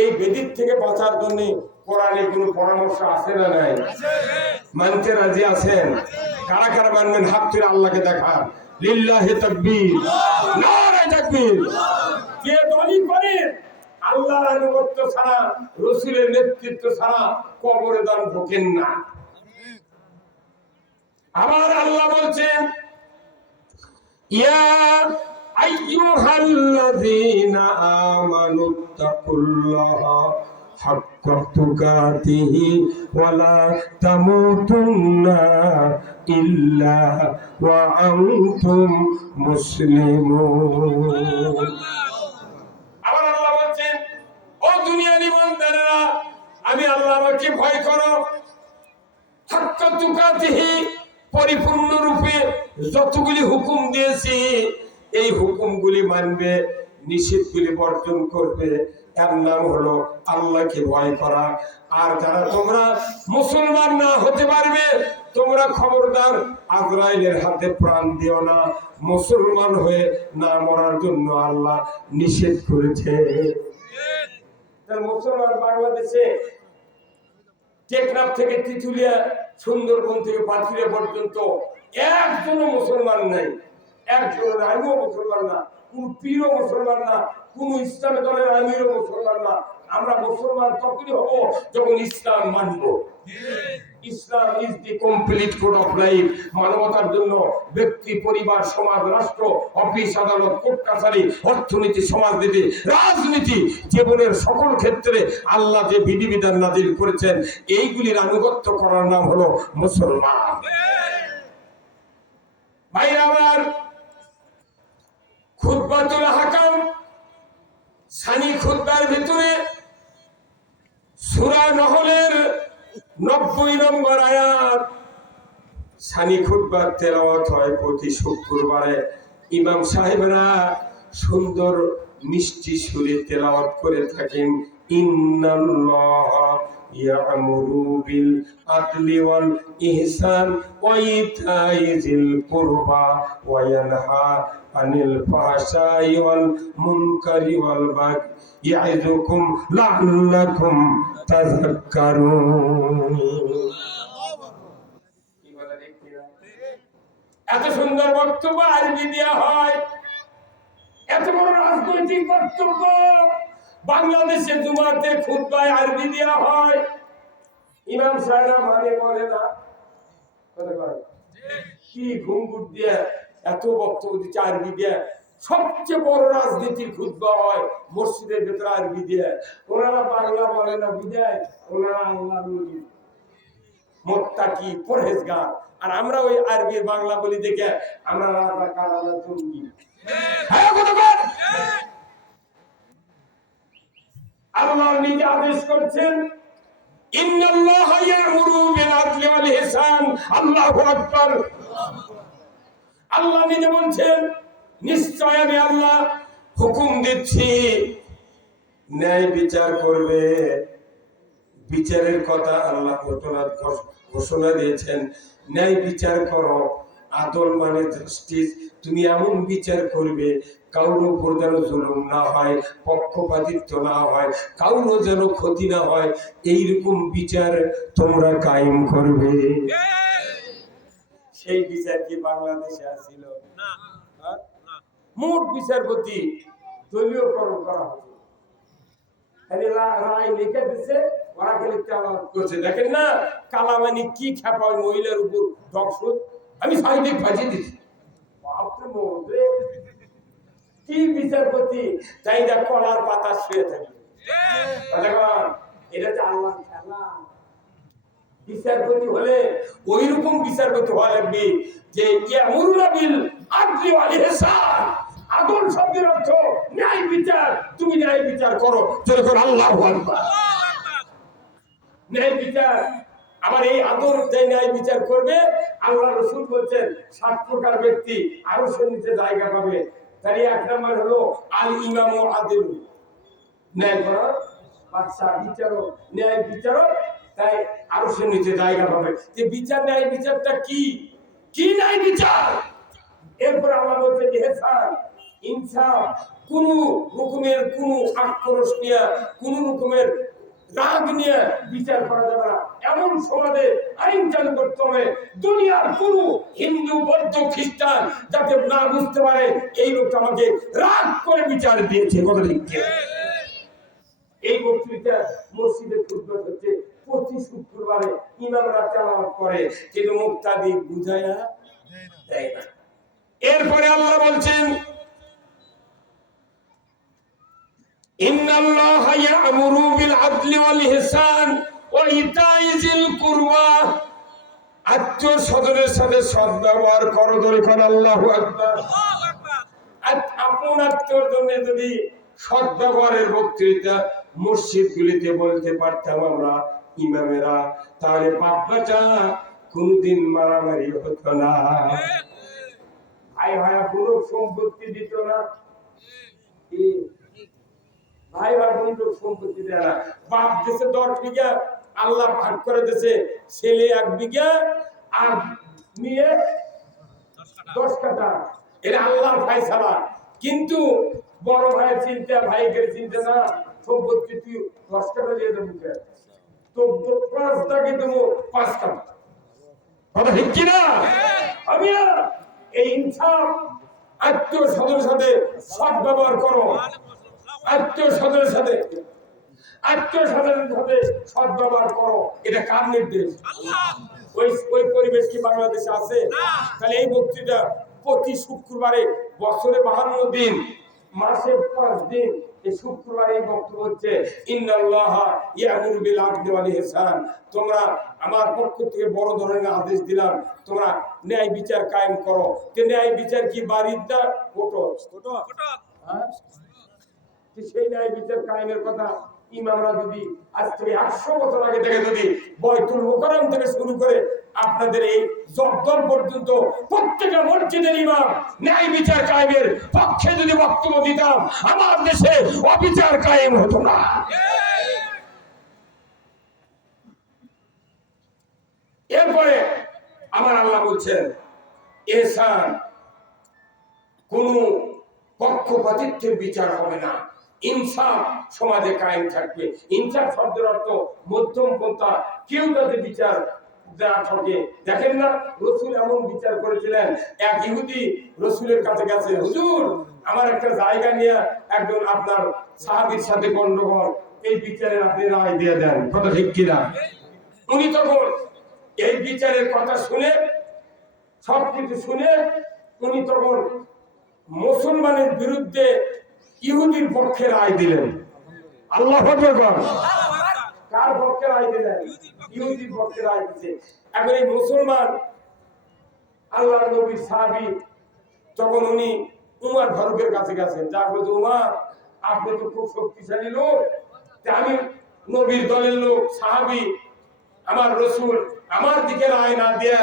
এই বেদির থেকে বাঁচার জন্য কোরআনে কোনো পরামর্শ আছে না নাই? মানতে রাজি আছেন? কারা কারা মানবেন হাত তুলে আল্লাহকে দেখান। লিল্লাহি তাকবীর, নারে তাকবীর। কে দলই করে আল্লাহর আনুগত্য ছাড়া, রাসূলের নেতৃত্ব ছাড়া কবরে দান ঢোকেন না। আবার আল্লাহ বলছেন, ইয়া আইয়ুহাল্লাযীনা আমানুত্তাকুল্লাহা হাক্কা তুকাতিহি ওয়া লা তামুতুন্না ইল্লা ওয়া আনতুম মুসলিমুন। আবার আল্লাহ বলছেন, ও দুনিয়ার ঈমানদারেরা, আমি আল্লাহকে ভয় করো। হাক্কা তুকাতিহি, পরিপূর্ণ রূপে যতগুলি হুকুম দিয়েছি এই হুকুমগুলি মানবে, নিষেধগুলি বর্জন করবে। এর নাম হলো আল্লাহকে ভয় করা। আর যারা তোমরা মুসলমান না হতে পারবে, তোমরা খবরদার আজরাইলের হাতে প্রাণ দিও না। মুসলমান হয়ে না মরার জন্য আল্লাহ নিষেধ করেছে। মুসলমান বাংলাদেশে টেকনাফ থেকে তিতুলিয়া, সুন্দরবন থেকে পাথুরিয়া পর্যন্ত একজনও মুসলমান নাই। একজন, আমিও মুসলমান না, কোন পীরও মুসলমান না, কোন ইসলামী দলের আমিরও মুসলমান না। আমরা মুসলমান তখনই হব যখন ইসলাম মানব। Islam is the complete code of life. মানবতার জন্য ব্যক্তি, পরিবার, সমাজ, রাষ্ট্র, অফিস, আদালত, কোর্ট কাছারি, অর্থনীতি, সমাজনীতি, রাজনীতি, জীবনের সকল ক্ষেত্রে আল্লাহ যে বিধিবিধান নাজিল করেছেন এইগুলির আনুগত্য করার নাম হলো মুসলমান। ভাইরা আমার, খুতবাতুল আহকাম সানি খুতবার ভিতরে সূরা নহলের 90 নম্বর আয়াত সানি খুতবার তেলাওয়াত হয় প্রতি শুক্রবারে। ইমাম সাহেবরা সুন্দর মিষ্টি সুরে তেলাওয়াত করে থাকেন, ইন্নাল্লাহা ইয়ামুরু বিল আদলি ওয়াল ইহসান ওয়া ইতাই যিল কুরবা ওয়া ইয়ানহা আনিল ফাহশাই ওয়াল মুনকারি ওয়াল বাগই ইয়াইযুকুম লাআল্লাকুম তাযাক্কারুন। এত সুন্দর বক্তব্য আরবি দেওয়া হয়, এত বড় রাজনৈতিক বক্তব্য বাংলাদেশে জুমাতে খুতবায় আরবি দেওয়া হয়। ইমাম সাহেব মানে বলে না, কি ঘুমঘুট দিয়ে এত বক্তব্য দিচ্ছে আরবি দিয়ে। সবচেয়ে বড় রাজনীতির খুতবা হয় মসজিদের ভেতরে আরবি দিয়ে। ওনারা বাংলা বলে না বিদায়, ওনারা আল্লাহর ওলি, মুত্তাকি, পরহেজগার। আর আমরা ওই আরবির বাংলা বলি দেখে আমরা রাজাকার, আমরা জঙ্গি। আল্লাহ নিজে আদেশ করছেন, ইন্নাল্লাহা ইয়ামুরু বিল আদলি ওয়াল ইহসান। আল্লাহু আকবার। আল্লাহ নিজে বলছেন, নিশ্চয় আমি আল্লাহ হুকুম দিচ্ছি ন্যায় বিচার করবে। বিচারের কথা আল্লাহ ঘোষণা দিয়েছেন, ন্যায় বিচার করো। আদল মানে জাস্টিস। তুমি এমন বিচার করবে কারোর উপর যেন জুলুম না হয়, পক্ষপাতিত্ব না হয়, কারোর যেন ক্ষতি না হয়, এইরকম বিচার তোমরা কায়েম করবে। সেই বিচার কি বাংলাদেশে আসিল? না। মোট বিচারপতি দলীয়করণ করা হতো। রায় লিখে দিচ্ছে, ওরা খালি তেলাওয়াত করছে। দেখেন না কালামানি কি খেপা মহিলার উপর দর্শন। আমি সাইডে ফাঁসিয়ে দিচ্ছি। কি বিচারপতি তাই না কলার পাতা শুয়ে থাকে। এটা তো আল্লাহ খেলা। বিচারপতি হলে ওই রকম বিচারপতি হওয়া লাগবে যে ইয়ামুরুনা বিল আদলি ওয়াল ইহসান। আদল শব্দের অর্থ ন্যায় বিচার। তুমি ন্যায় বিচার করো, যেরকম আল্লাহু আকবার। ন্যায় বিচার। আবার এই আদল যে ন্যায় বিচার করবে, আল্লাহ রাসূল বলছেন 7 প্রকার ব্যক্তি আরশের নিচে জায়গা পাবে। তাই এক নম্বর হলো আল ইমামু আদিল, ন্যায় করো, বাদশা, বিচারক, ন্যায় বিচারক, তাই আরশের নিচে জায়গা পাবে। যে বিচার, ন্যায় বিচারটা কি? কি ন্যায় বিচার? এরপর আল্লাহ বলছেন ইহসান, ইনসাফ, কোন রকমের কোন আক্রোশ নিয়ে, কোন রকমের রাগ নিয়ে বিচার করা যাবে না। এমন সমাজে আইন চালু করতে হবে দুনিয়ার কোন হিন্দু, বৌদ্ধ, খ্রিস্টান যাতে না বুঝতে পারে এই লোকটা আমাকে রাগ করে বিচার দিয়েছে। কথা লিখছে এই বক্তৃতা মসজিদে খুতবা হচ্ছে প্রতি শুক্রবারে ইমামরা তেলাওয়াত করে, কিন্তু মুক্তাদি বুঝায়া দেয় না। এরপরে আল্লাহ বলছেন ইন্নাল্লাহা ইয়া'মুরু বিল আদলি ওয়াল ইহসান ওয়া ইতাই যিল কুরবা। আত্মীয় স্বজনের সাথে সদ্ব্যবহার করো, দরকার আল্লাহু আকবার। আপন আত্মীয়র জন্য যদি সদ্ব্যবহারের বক্তৃতা মসজিদগুলিতে বলতে পারতাম আমরা ইমামেরা, তাহলে বাচ্চা কোনদিন মারামারি হতো না, ভাই ভাইয়া কোনো সম্পত্তি দিত না, ভাই ভাই কোনো সম্পত্তি দেয় না। বাপ দেশে 10 বিঘা, আল্লাহ ভাগ করে দিয়েছে, ছেলে 1 বিঘা আর নিয়ে 10 কাঠা, এটা আল্লাহর ফায়সালা। কিন্তু বড় ভাইয়ের চিন্তা, ভাইকে চিন্তা না, সম্পত্তি তুই 10 কাঠা দিয়ে দেবো, তো 5 টাকা দেবো 5 কাঠা। কথা ঠিক কিনা? আমি এই ইনসাফ, আত্মীয় স্বজনের সাথে সদ্ব্যবহার করো, আত্মীয় স্বজনের সাথে সদ্ব্যবহার করো, এটা কার নির্দেশ? ওই পরিবেশ কি বাংলাদেশে আছে? তাহলে এই বক্তৃতা প্রতি শুক্রবারে, বছরে 52 দিন, মাসে 5 দিন, এই শুক্রবারে এই বক্তব্য হচ্ছে ইন্নাল্লাহা ইয়া'মুরু বিল আদলি ওয়াল ইহসান। তোমরা আমার পক্ষ থেকে বড় ধরনের আদেশ দিলাম, তোমরা ন্যায় বিচার কায়েম করো। তে ন্যায় বিচার কি বাড়ির না কোটর? হ্যাঁ, সেই ন্যায় বিচার কায়েমের কথা ইমামরা যদি আজ থেকে 100 বছর আগে থেকে যদি বয়তুল মুকাররম থেকে শুরু করে আপনাদের এই জগদল পর্যন্ত প্রত্যেকটা মসজিদের ইমাম ন্যায় বিচার কায়েমের পক্ষে যদি বক্তব্য দিতাম, আমার দেশে অবিচার কায়েম হতো না। এরপরে আমার আল্লাহ বলছেন ইহসান, কোন পক্ষপাতিত্বের বিচার হবে না, ইনসাফ সমাজে কায়েম থাকবে। ইনসাফ শব্দের অর্থ মধ্যম পন্থা, কেউ যাতে বিচার না ঠকে। দেখেন না, রসুল এমন বিচার করেছিলেন, এক ইহুদি রসুলের কাছে গেছে, হুজুর আমার একটা জায়গা নিয়ে একজন আপনার সাহাবীর সাথে গন্ডগোল, এই বিচারের আপনি রায় দিয়ে দেন। কথা ঠিক কিনা? উনি তখন এই বিচারের কথা শুনে, সবকিছু শুনে, উনি তখন মুসলমানের বিরুদ্ধে ইহুদির পক্ষে রায় দিলেন। আল্লাহু আকবার। কার পক্ষে রায় দিলেন? ইহুদির পক্ষে রায় দিয়েছে। এখন এই মুসলমান আল্লাহর নবীর সাহাবী, তখন উনি উমর ফারুকের কাছে গেছেন, যা বলছে উমর আপনি তো খুব শক্তিশালী লোক, আমি নবীর দলের লোক, সাহাবী, আমার রাসূল আমার দিকে রায় না দিয়ে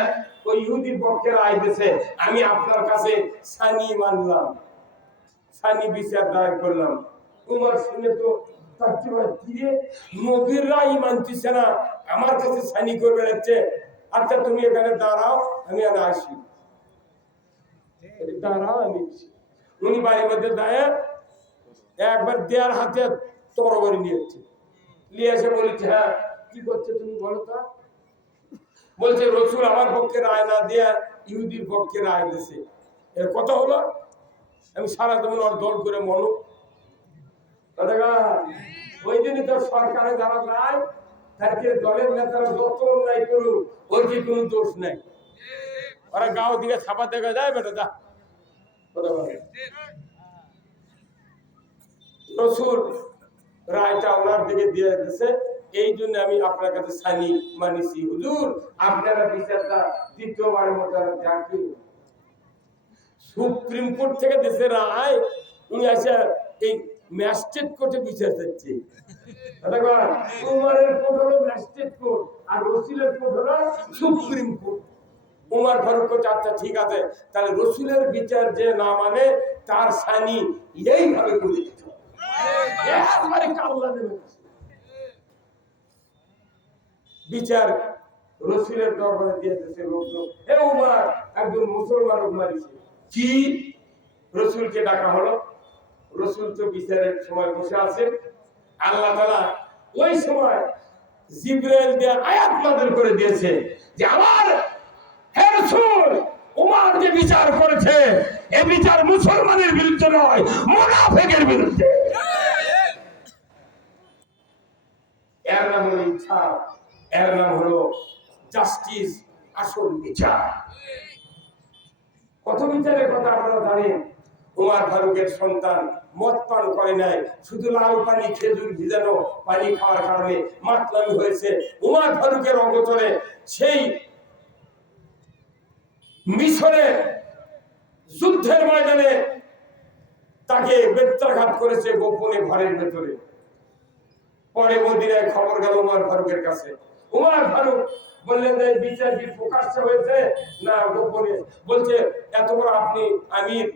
ওই ইহুদির পক্ষে রায় দিয়েছে, আমি আপনার কাছে সানি মানলাম, সানি বিচার দায়ের করলাম। উমর শুনে তো নবীর রায় মানতেছে না, আমার কাছে সানি করবে হচ্ছে, আচ্ছা তুমি এখানে দাঁড়াও, আমি আর আসি। দাঁড়াও, আমি উনি বাড়ির মধ্যে দাঁড়িয়ে একবার দেয়ার হাতে তরবারি নিয়েছে, নিয়ে এসে বলেছে হ্যাঁ কি করছে তুমি বলো তো? বলছে রসুল আমার পক্ষে রায় না দেয়া ইহুদির পক্ষে রায় দিছে। এর কথা হলো আমি সারা জীবন ওর দল করে মনো। ওই জন্যই তো সরকারে যারা যায় তাকে দলের নেতারা যত অন্যায় করুক, ওর কি কোনো দোষ নেই, ওরা গাঁও দিকে ছাপা দেখা যায় বেটা যা। রসুল রায়টা ওনার দিকে দিয়ে দিছে, এই জন্য আমি আপনার কাছে সানি মানিছি। হুজুর আপনারা বিচারটা দ্বিতীয়বারের মতো দেখি, সুপ্রিম কোর্ট থেকে দেশের রায় উনি আসে এই ম্যাজিস্ট্রেট কোর্টে বিচার চাচ্ছে। উমারের কোর্ট হলো ম্যাজিস্ট্রেট কোর্ট আর রসুলের কোর্ট হলো supreme court. Umar Farooq court, আচ্ছা ঠিক আছে, তাহলে রসুলের বিচার যে না মানে তার সানি এইভাবে করে দিতে হবে। বিচার রসুলের দরবারে দিয়ে দিয়েছে লোকজন, হে উমর একজন মুসলমান মারিছে কি রসুলকে ডাকা হলো। রসুল তো বিচারের সময় বসে আছেন। আল্লাহ তাআলা ওই সময় জিবরাইল দিয়ে আয়াত নাযিল করে দিয়েছে যে আমার হে রাসূল, উমর যে বিচার করেছে এই বিচার মুসলমানের বিরুদ্ধে নয়, মুনাফিকের বিরুদ্ধে। এর নাম হলো ইনসাফ, এর নাম হলো জাস্টিস, আসল বিচার। কত বিচারের কথা আপনারা জানেন। উমর ফারুকের সন্তান মদ পান করে নাই, শুধু লাল পানি খেজুর ভিজানো পানি খাওয়ার কারণে মাতলামি হয়েছে। উমর ফারুকের অগোচরে সেই মিশরে যুদ্ধের ময়দানে তাকে বেত্রাঘাত করেছে গোপনে ঘরের ভেতরে। পরে মদিনায় খবর গেল উমর ফারুকের কাছে। উমর ফারুক বললেন যে বিচার কি প্রকাশ্য হয়েছে না গোপনে? বলছে এত বড় আপনি আমির,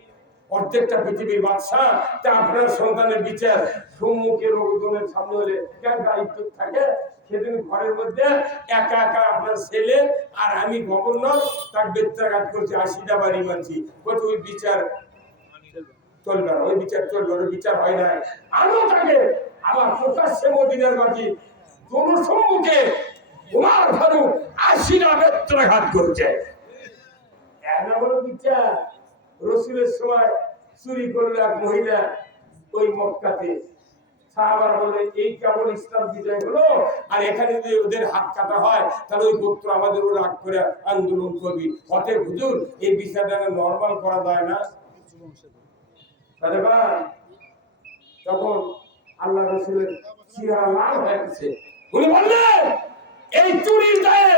প্রত্যেকটা পৃথিবীর বাদশাহ, তা আপনার সন্তানের বিচার সম্মুখে লোকজনের সামনে হলে কেন দায়িত্ব থাকে? সেদিন ঘরের মধ্যে একা একা আপনার ছেলে আর আমি গভর্নর তাকে বেত্রাঘাত করছি, 80টা বাড়ি মানছি, কত ওই বিচার চলবে না, ওই বিচার চলবে না, বিচার হয় নাই। আমিও তাকে আবার প্রকাশ্যে মদিনার বাকি জনসম্মুখে উমর ফারুক 80টা বেত্রাঘাত করছে। এত বড় বিচার। রসুলের সময় চুরি করলো এক মহিলা ওই মক্কাতে। সাহাবারা বলে এই কেবল ইসলাম বিজয় হলো, আর এখানে যদি ওদের হাত কাটা হয় তাহলে ওই গোত্র আমাদেরও রাগ করে আন্দোলন করবি। অতএব হুজুর এই বিচারটা নরমাল করা যায় না। তখন আল্লাহ রসুলের চেহারা লাল হয়ে গেছে। উনি বললেন এই চুরির দায়ে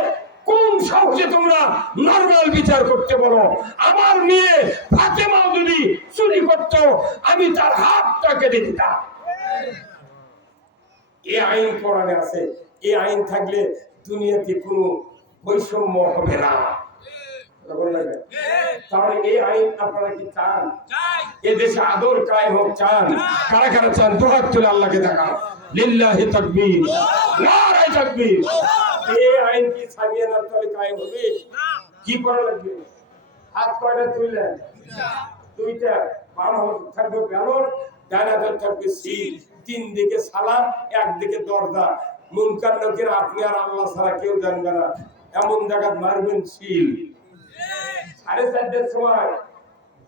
কোন সাহসে তোমরা নরমাল বিচার করতে বলো? আমার মেয়ে ফাতেমা যদি চুরি করত আমি তার হাতটা কেটে দিতাম। এই আইন কোরআনে আছে। এই আইন থাকলে দুনিয়াতে কোনো বৈষম্য হবে না। তাহলে এই আইন আপনারা কি চান? এ দেশে আদর কায়েম হোক চান? কারা কারা চান? দুহাত তুলে আল্লাহকে দেখান। লিল্লাহি তাকবীর, নারায়ে তাকবীর। এই আইন কি সামিয়ানার তলে কায়েম হবে? কি করা লাগবে? হাত কয়টা তুললেন? দুইটা। বাম হাতে থাকবে ব্যালট, ডান হাতে থাকবে সিল, তিন দিকে সালাম, একদিকে দরজা। মুনকার নাকির আপনি আর আল্লাহ ছাড়া কেউ জানবে না, এমন জায়গা মারবেন সিল। 4:30টার সময়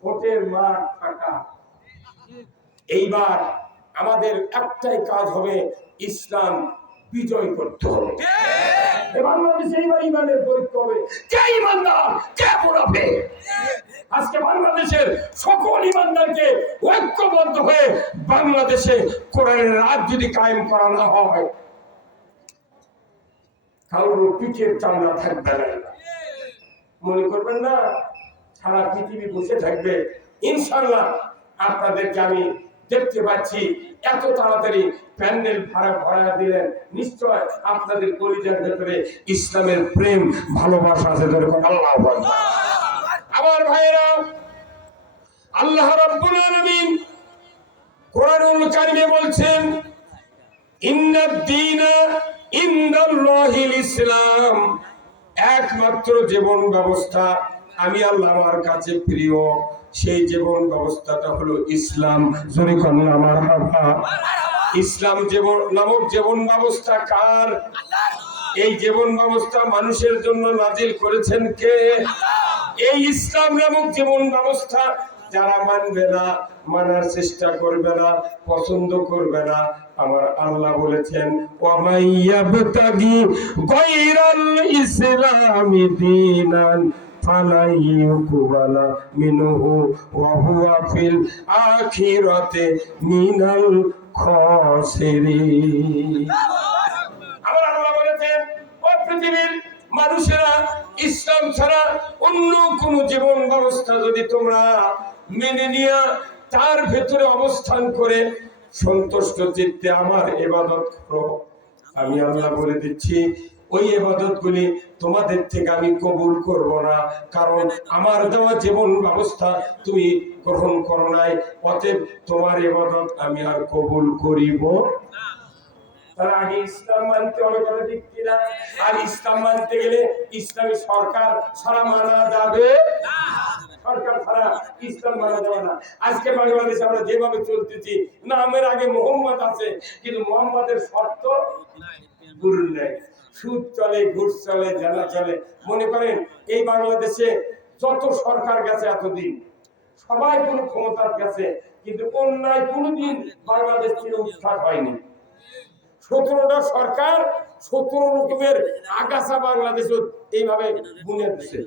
ভোটের মাঠ ফাঁকা। এইবার আমাদের একটাই কাজ হবে, ইসলাম বিজয় করতে হবে। বাংলাদেশে এইবার ইমানের পরীক্ষা হবে, কে ইমানদার কে মুনাফিক। আজকে বাংলাদেশের সকল ইমানদারকে ঐক্যবদ্ধ হয়ে বাংলাদেশে কোরআনের রাজ যদি কায়েম করা না হয়, কারোর পিঠের চামড়া থাকবে না। মনে করবেন না সারা পৃথিবী বসে থাকবে। ইনশাআল্লাহ আপনাদেরকে আমি দেখতে পাচ্ছি এত তাড়াতাড়ি প্যান্ডেল ভরা দিলেন, নিশ্চয় আপনাদের কলিজার ভেতরে ইসলামের প্রেম ভালোবাসা আছে। আল্লাহু আকবার। আমার ভাইরা, আল্লাহ রাব্বুল আলামিন কোরআনুল কারীমে বলছেন ইন্নাদ দীনা ইনদাল্লাহিল ইসলাম, একমাত্র জীবন ব্যবস্থা আমি আল্লাহ আমার কাছে প্রিয়, সেই জীবন ব্যবস্থাটা হলো ইসলাম। জোরে বলুন মারহাবা। ইসলাম জীবন নামক জীবন ব্যবস্থা কার? এই জীবন ব্যবস্থা মানুষের জন্য নাজিল করেছেন কে? এই ইসলাম নামক জীবন ব্যবস্থা যারা মানবে না, মানার চেষ্টা করবে না, পছন্দ করবে না, আমার আল্লাহ বলেছেন ওয়ামাইয়াবতাগি গায়রাল ইসলামি দীনান ফালাই ইউকবালা মিনহু ওয়া হুয়া ফিল আখিরাতি মিনাল খাসিরিন। আমার আল্লাহ বলেছেন ও পৃথিবীর মানুষেরা, ইসলাম ছাড়া অন্য কোন জীবন ব্যবস্থা যদি তোমরা মেনে নিয়ে তার ভেতরে অবস্থান করে সন্তুষ্ট চিত্তে আমার ইবাদত করো, আমি আল্লাহ বলে দিচ্ছি ওই ইবাদতগুলি তোমাদের থেকে আমি কবুল করব না, কারণ আমার দেওয়া জীবন ব্যবস্থা তুমি গ্রহণ করো নাই, অতএব তোমার ইবাদত আমি আর কবুল করিব না। আগে ইসলাম মানতে হবে, কথা ঠিক কিনা? আর ইসলাম মানতে গেলে ইসলামী সরকার ছাড়া মানা যাবে না। সরকার ছাড়া ছাড়া ইসলাম মানা যাবে না। আজকে বাংলাদেশে আমরা যেভাবে চলতেছি, নামের আগে মোহাম্মদ আছে, কিন্তু মোহাম্মদের শর্ত পূরণ নেই। সুদ চলে, ঘুষ চলে, জেনা চলে। মনে করেন এই বাংলাদেশে যত সরকার গেছে এতদিন, সবাই কোনো ক্ষমতার গেছে, কিন্তু অন্যায় কোনোদিন বাংলাদেশ থেকে উৎখাত হয়নি। 17টা সরকার 17 রকমের আগাছা বাংলাদেশ এইভাবে বুনে দিচ্ছে।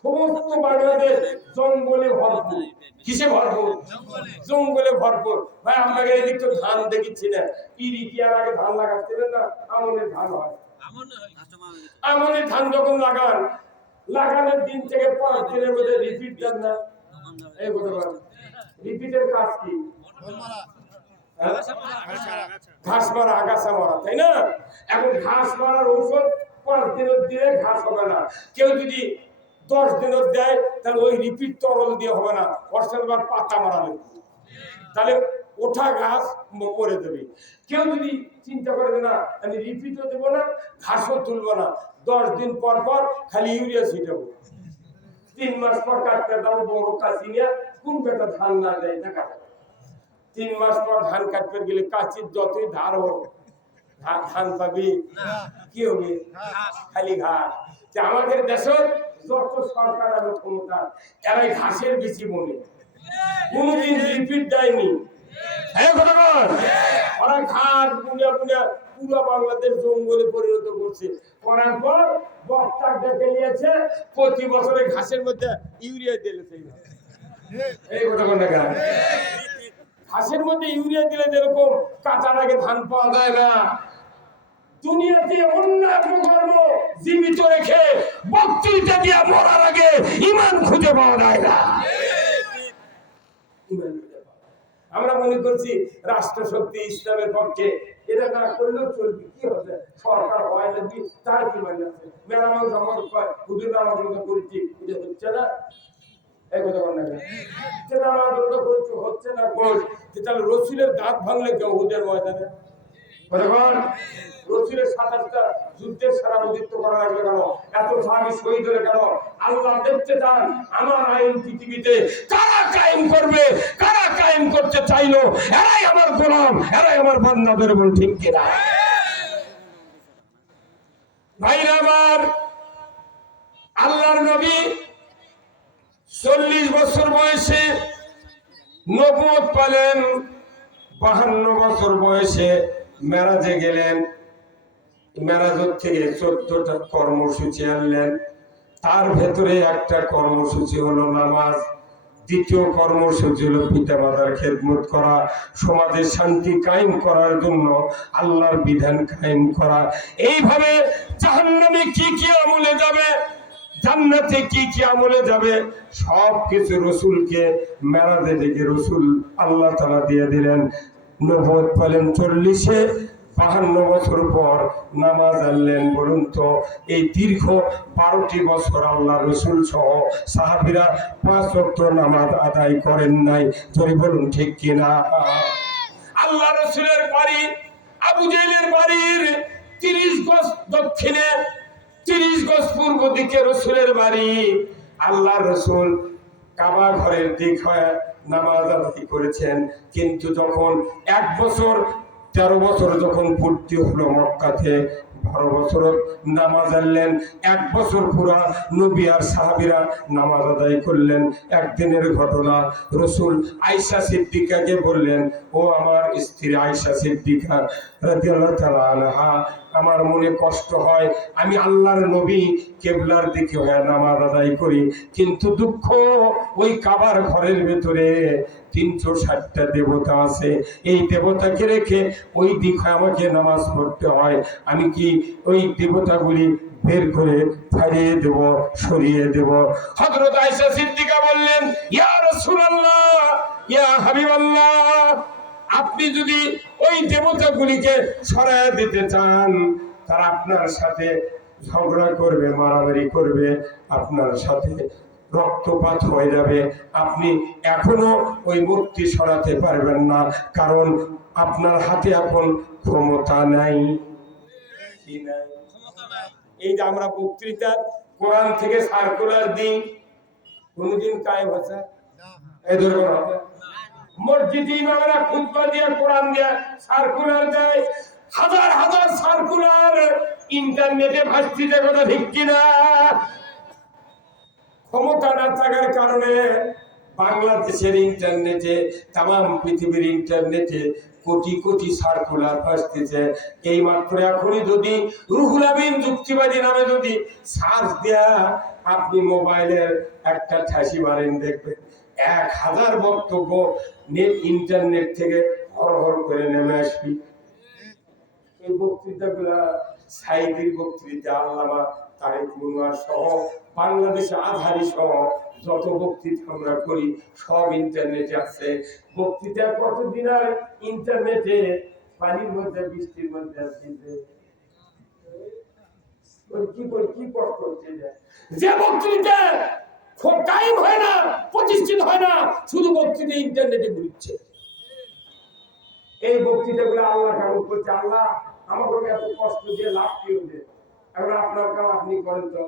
সমস্ত বাংলাদেশ জঙ্গলে ভরপুর। কিসে ভরপুর? জঙ্গলে ভরপুর। ভাই আপনাকে এদিক তো ধান দেখেছি না, ইরিকিয়ার আগে ধান লাগাচ্ছিলেন না, আমনের ধান হয়। আমনের ধান যখন লাগান, লাগানোর দিন থেকে 5 দিনের মধ্যে রিপিট দেন না। এই কথা বলেন, রিপিটের কাজ কি? ঘাস মারা, আগাছা মারা, তাই না? এখন ঘাস মারার ঔষধ 5 দিনের দিলে ঘাস হবে না। কেউ যদি 10 দিনের দেয়, তাহলে ওই রিপিট তরল দিয়ে হবে না, অর্থাৎ পাতা মারা লাগবে, তাহলে ওঠা ঘাস মরে দেবে। কেউ যদি চিন্তা করে না আমি রিপিটও দেবো না, ঘাসও তুলবো না, 10 দিন পর পর খালি ইউরিয়া ছিটাবো, 3 মাস পর কাটতে দাও বড় কাশি নিয়ে, কোন বেটা ধান না দেয় দেখা যাবে। 3 মাস পর ধান কাটতে গেলে কাচির যতই ধার হোক ধান পাবি কি হবে? খালি ঘাস। আমাদের দেশের যত সরকার আর ক্ষমতা, এরাই ঘাসের বেশি বলে, কোনদিন রিপিট দেয়নি। ওরা ঘাস বুনে বুনে পুরো বাংলাদেশ জঙ্গলে পরিণত করছে। করার পর বক্তা ডেকে নিয়েছে, প্রতি বছরে ঘাসের মধ্যে ইউরিয়া দিয়েছে। এই কথা কোনটা গান? ঘাসের মধ্যে ইউরিয়া দিলে যেরকম কাটার আগে ধান পাওয়া যায় না, দুনিয়াতে অন্যায় কর্ম জীবিত রেখে বক্তৃতা দিয়ে মরার আগে ঈমান খুঁজে পাওয়া যায় না। আমরা মনে করছি রাষ্ট্র শক্তি ইসলামের পক্ষে, এটা না করলেও চলবে, কি হবে? সরকার হয় নাকি তার কি মানে আছে? মেরামত আমার হুজুর নামাজ রোজা করেছি, এটা হচ্ছে না। এই কথা বল না, নামাজ রোজা করেছি হচ্ছে না, তাহলে রসুলের দাঁত ভাঙলে কেউ হুজুর ময়দানে রসুলের 27টা যুদ্ধের সারাবদিত্ব করা লাগবে কেন? এত সাহাবী শহীদ হলে কেন? আল্লাহ দেখতে চান আমার আইন পৃথিবীতে কারা কায়েম করবে, কারা কায়েম করতে চাইলো, এরাই আমার গোলাম, এরাই আমার বান্দাদের। বল ঠিক কিনা? ভাইরা আমার, আল্লাহর নবী 40 বছর বয়সে নবুয়ত পেলেন, 52 বছর বয়সে মেরাজে গেলেন। মেরাজ থেকে 14টা কর্মসূচি আনলেন, তার ভেতরে একটা কর্মসূচি হলো নামাজ, দ্বিতীয় কর্মসূচি হলো পিতামাতার খেদমত করা, সমাজে শান্তি কায়েম করার জন্য আল্লাহর বিধান কায়েম করা। এইভাবে জাহান্নামে কি কি আমলে যাবে, জান্নাতে কি কি আমলে যাবে, সব কিছু রসুলকে মেরাজে ডেকে রসুল আল্লাহ তাআলা দিয়ে দিলেন। নবুয়ত পেলেন 40-এ, 52 বছর পর নামাজ আনলেন। বলুন তো, এই দীর্ঘ 12টি বছর আল্লাহ রসুল সহ সাহাবীরা 5 ওয়াক্ত নামাজ আদায় করেন নাই। যদি বলুন ঠিক কিনা? আল্লাহ রসুলের বাড়ি আবু জেহেলের বাড়ির 30 গজ দক্ষিণে, 30 গজ পূর্ব দিকে রসুলের বাড়ি। আল্লাহ রসুল কাবা ঘরের দিক হয়ে নামাজ আদায় করেছেন, কিন্তু যখন 1 বছর 13 বছর যখন পূর্তি হলো মক্কাতে, 12 বছর নামাজ আনলেন। 1 বছর পুরা নবী আর সাহাবীরা নামাজ আদায় করলেন। একদিনের ঘটনা, রসুল আয়েশা সিদ্দিকাকে বললেন, ও আমার স্ত্রী আয়েশা সিদ্দিকা রাদিয়াল্লাহু তাআলা আনহা, আমার মনে কষ্ট হয়, আমি আল্লাহর নবী কিবলার দিকে হয়ে নামাজ আদায় করি, কিন্তু দুঃখ, ওই কাবার ঘরের ভেতরে 360টা দেবতা আছে, এই দেবতাকে রেখে ওই দিক আমাকে নামাজ পড়তে হয়। আমি কি ওই দেবতাগুলি বের করে ফাড়িয়ে দেব, সরিয়ে দেব? হযরত আয়েশা সিদ্দিকা বললেন, ইয়া রাসূলুল্লাহ, ইয়া হাবিবাল্লাহ, আপনি যদি ওই দেবতাগুলিকে সরায় দিতে চান, তারা আপনার সাথে ঝগড়া করবে, মারামারি করবে, আপনার সাথে রক্তপাত হয়ে যাবে। আপনি এখনো ওই মূর্তি সরাতে পারবেন না, কারণ আপনার হাতে এখন ক্ষমতা নাই। এই যে আমরা বক্তৃতা কোরআন থেকে সার্কুলার দিই, কোনদিন কায়েম হচ্ছে? এই ধরনের হবে মসজিদে ইমামরা খুতবা দিয়ে কোরআন দিয়ে সার্কুলার দেয়, হাজার হাজার সার্কুলার ইন্টারনেটে ভাসছে, কথা ঠিক কিনা? ক্ষমতা না থাকার কারণে বাংলাদেশের ইন্টারনেটে, তাম পৃথিবীর ইন্টারনেটে কোটি কোটি সার্কুলার আসতেছে। এই মাত্র এখনই যদি রুহুল আমিন যুক্তিবাদী নামে যদি সার্চ দেয়া আপনি মোবাইলের একটা ঠাসি মারেন, দেখবেন 1000 বক্তব্য নেট ইন্টারনেট থেকে হরহর করে নেমে আসবি। এই বক্তৃতাগুলা সাইদির বক্তৃতা, আল্লামা তারেক মনোয়ার সহ বাংলাদেশে আজহারি সহ যত বক্তৃতা আমরা করি সব ইন্টারনেটে আছে। বক্তৃতা কতদিন আর ইন্টারনেটে পানির মধ্যে বৃষ্টির মধ্যে আসছে, কি করে কি কষ্ট হচ্ছে যে বক্তৃতা টাইম হয় না, প্রতিষ্ঠিত হয় না, শুধু বক্তৃতা ইন্টারনেটে ঘুরছে। এই বক্তৃতাগুলো আল্লাহ কাম করছে। আল্লাহ আমাকে এত কষ্ট দিয়ে লাভ কি হবে? এখন আপনার কাম আপনি করেন তো।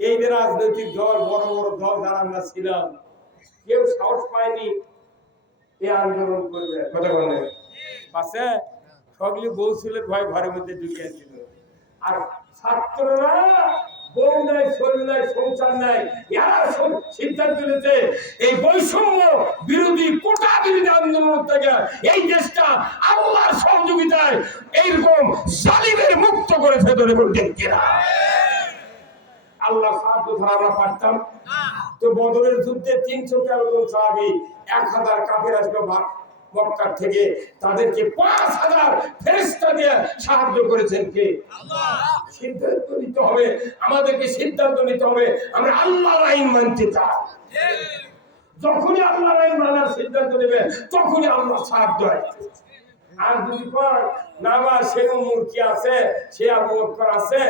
এই যে রাজনৈতিক দল, বড় বড় দল যারা আমরা ছিলাম, কেউ সাহস পায়নি এই আন্দোলন করবে, কথা বলেন পাশে সবগুলি বউ ছিলেন ভয় ঘরের মধ্যে ঢুকিয়েছিল। আর ছাত্ররা বউ নাই, শরীর নাই, সংসার নাই, এরা সিদ্ধান্ত নিয়েছে এই বৈষম্য বিরোধী, কোটা বিরোধী আন্দোলন থেকে এই দেশটা আল্লাহর সহযোগিতায় এইরকম জালিমের মুক্ত করেছে। ধরে বলছেন কিনা? আল্লাহ সাহায্য ছাড়া আমরা পারতাম? তো বদরের যুদ্ধে 313 জন সাহাবী 1000 কাফের আসবে মক্কা থেকে, তাদেরকে 5000 ফেরেশতা দিয়ে সাহায্য করেছেন কে? আল্লাহ। সিদ্ধান্ত নিতে হবে, আমাদেরকে সিদ্ধান্ত নিতে হবে আমরা আল্লাহর আইন মানতে চাই। যখনই আল্লাহর আইন মানার সিদ্ধান্ত নেবে তখনই আল্লাহ সাহায্য আসবে। আর যদি নামাজ সে মূর্তি আছে, সে আবু বকর আছে,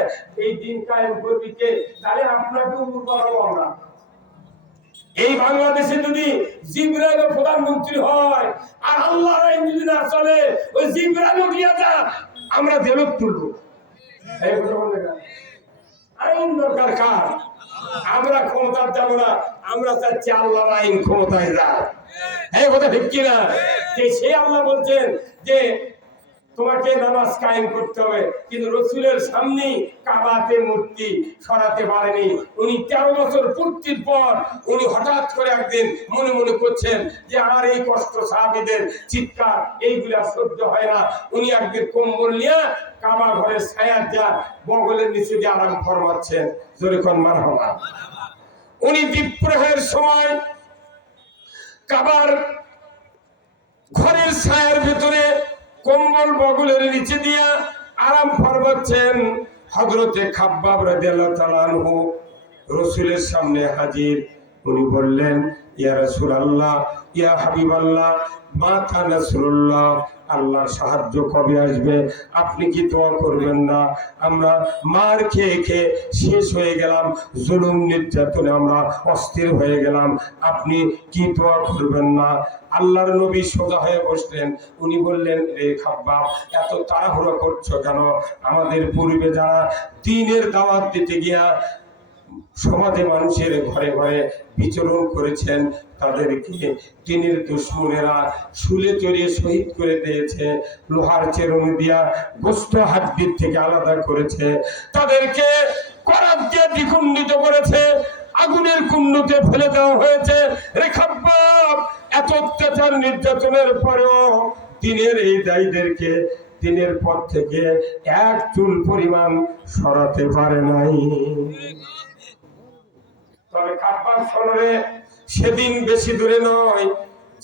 এই দিন কায়েম করবি কে? তাহলে আপনাকে উমর বানাবো আমরা। এই বাংলাদেশে যদি জিবরাইল প্রধানমন্ত্রী হয় আর আল্লাহর আইন যদি না চলে, ওই জিবরাইল উঠিয়া যা, আমরা জেলত তুলবো। আইন দরকার কার? আমরা ক্ষমতার যাব না, আমরা চাচ্ছি আল্লাহর আইন ক্ষমতায় যায়। এই কথা ঠিক কিনা? সেই আল্লাহ বলছেন যে তোমাকে নামাজ কায়েম করতে হবে, কিন্তু রাসূলের সামনে কাবাতে মূর্তি সরাতে পারেনি। উনি 13 বছর পূর্তির পর উনি হঠাৎ করে একদিন মনে মনে করছেন যে আর এই কষ্ট, সাহাবীদের চিৎকার এইগুলা সহ্য হয় না। উনি একদিন কম্বল নিয়ে কাবা ঘরের ছায়ার যা বগলের নিচে দিয়ে আরাম ফরমাচ্ছেন। জোরে কোন মারহাবা। উনি বিপ্রহের সময় কাবার ঘরের ছায়ার ভিতরে কম্বল বগলের নিচে দিয়া আরাম ফরমাচ্ছেন। হযরতে খাব্বাব রাদিয়াল্লাহু তাআলা আনহু রাসূলের সামনে হাজির। উনি বললেন, ইয়া রাসূলুল্লাহ, ইয়া হাবিবাল্লাহ, মাতা নাসরুল্লাহ, আল্লাহর সাহায্য কবে আসবে? আপনি কি দোয়া করবেন না? আমরা মার খেয়ে খেয়ে শেষ হয়ে গেলাম, জুলুম নির্যাতনে আমরা অস্থির হয়ে গেলাম, আপনি কি দোয়া করবেন না? আল্লাহর নবী সোজা হয়ে বসলেন। উনি বললেন, রে খাব্বাব, এত তাড়াহুড়ো করছো কেন? আমাদের পূর্বে যারা দ্বীনের দাওয়াত দিতে গিয়া সমাজে মানুষের ঘরে ঘরে বিচরণ করেছেন, তাদেরকে দ্বীনের দুশমনেরা শুলে চড়িয়ে শহীদ করে দিয়েছে, লোহার চেরুনি দিয়া গোস্ত হাড্ডির থেকে আলাদা করেছে, তাদেরকে করাত দিয়ে দ্বিখণ্ডিত করেছে, আগুনের কুণ্ডুতে ফেলে দেওয়া হয়েছে। রে খাব্বাব, এত অত্যাচার নির্যাতনের পরেও দ্বীনের এই দায়ীদেরকে দ্বীনের পথ থেকে এক চুল পরিমাণ সরাতে পারে নাই। তবে খাব্বাব শহরে সেদিন বেশি দূরে নয়,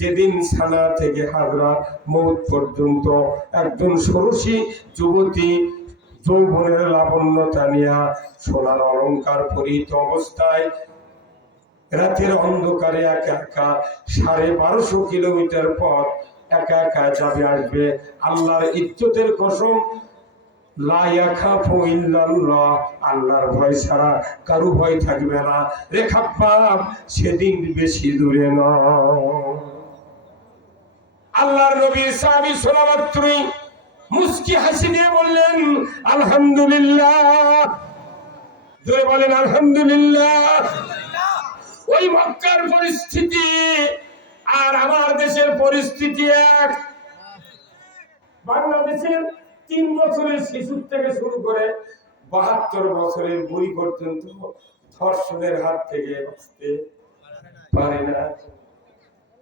যেদিন সানা থেকে হাজরা মৌত পর্যন্ত একজন ষোড়শী যুবতী যৌবনের লাবণ্যতা নিয়া সোনার অলঙ্কার পরিহিত অবস্থায় রাতের অন্ধকারে একা একা 1250 কিলোমিটার পথ একা একা যাবে আসবে। আল্লাহর ইজ্জতের কসম, লা ইয়াখাফু ইল্লাল্লাহ, আল্লাহর ভয় ছাড়া কারো ভয় থাকবে না। রে খাব্বাব, সেদিন বেশি দূরে নয়। আল্লাহর নবী সাহাবী শোনা মাত্রই মুস্কি হাসি দিয়ে বললেন, আলহামদুলিল্লাহ, জোরে বলেন আলহামদুলিল্লাহ। ওই মক্কার পরিস্থিতি আর আমার দেশের পরিস্থিতি এক। বাংলাদেশের 3 বছরের শিশু থেকে শুরু করে 72 বছরের বুড়ি পর্যন্ত ধর্ষণের হাত থেকে বাঁচতে পারে না।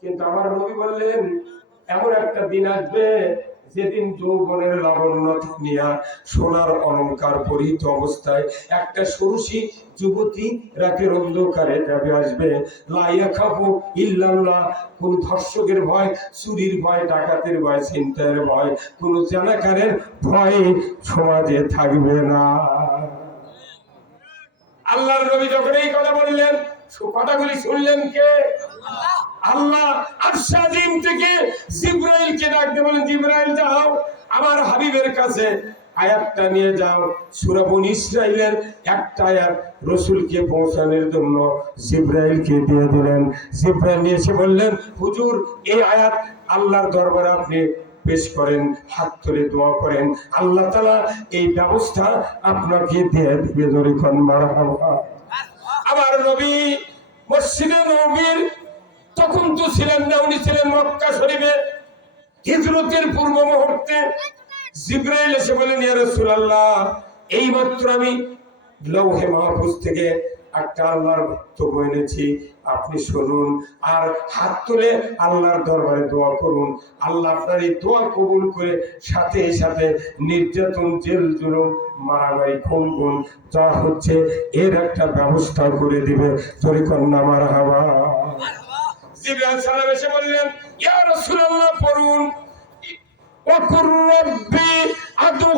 কিন্তু আমার নবী বললেন এমন একটা দিন আসবে যেদিন যৌবনের লাবণ্য নিয়া সোনার অলংকার পরিহিত অবস্থায় একটা ষোড়শী যুবতী রাতের অন্ধকারে যাবে আসবে, লাইয়া খাবো ইল্লাল্লাহ, কোন ধর্ষকের ভয়, চুরির ভয়, ডাকাতের ভয়, ছিনতাইয়ের ভয়, কোন জানাকারের ভয় সমাজে থাকবে না। আল্লাহর নবী যখন এই কথা বললেন, কথাগুলি শুনলেন কে? আল্লাহ। আরশ আজিম থেকে জিবরাইলকে ডাক দিয়ে বলেন, জিবরাইল যাও আমার হাবিবের কাছে আয়াতটা নিয়ে যাও। সূরা বনী ইসরাঈলের একটা আয়াত রাসূলকে পৌঁছানোর জন্য জিবরাইলকে দিয়ে দিলেন। জিবরাইল এসে বললেন, হুজুর এই আয়াত আল্লাহর দরবারে আপনি পেশ করেন, হাত তুলে দোয়া করেন, আল্লাহ তাআলা এই ব্যবস্থা আপনাকে দিয়ে দিবে। জোরে কোন মারহাবা। আমার নবী মসজিদে নববীর তখন তো ছিলেন না, উনি ছিলেন মক্কা শরীফে। হিজরতের পূর্ব মুহূর্তে জিবরাইল এসে বলেন, ইয়া রাসূলুল্লাহ, এইমাত্র আমি লৌহে মাহফুজ থেকে একটা আল্লাহর বক্তব্য এনেছি, আপনি শুনুন আর হাত তুলে আল্লাহর দরবারে দোয়া করুন। আল্লাহ আপনার এই দোয়া কবুল করে সাথে সাথে নির্যাতন, জেল জুলুম, মারামারি, খুন গুম যা হচ্ছে এর একটা ব্যবস্থা করে দিবে। জোরে কন্যা মারহাবা। জিবরাইল সালাম এসে বললেন, ইয়া রাসূলুল্লাহ পড়ুন, ওয়া কুর রাব্বি আদখিল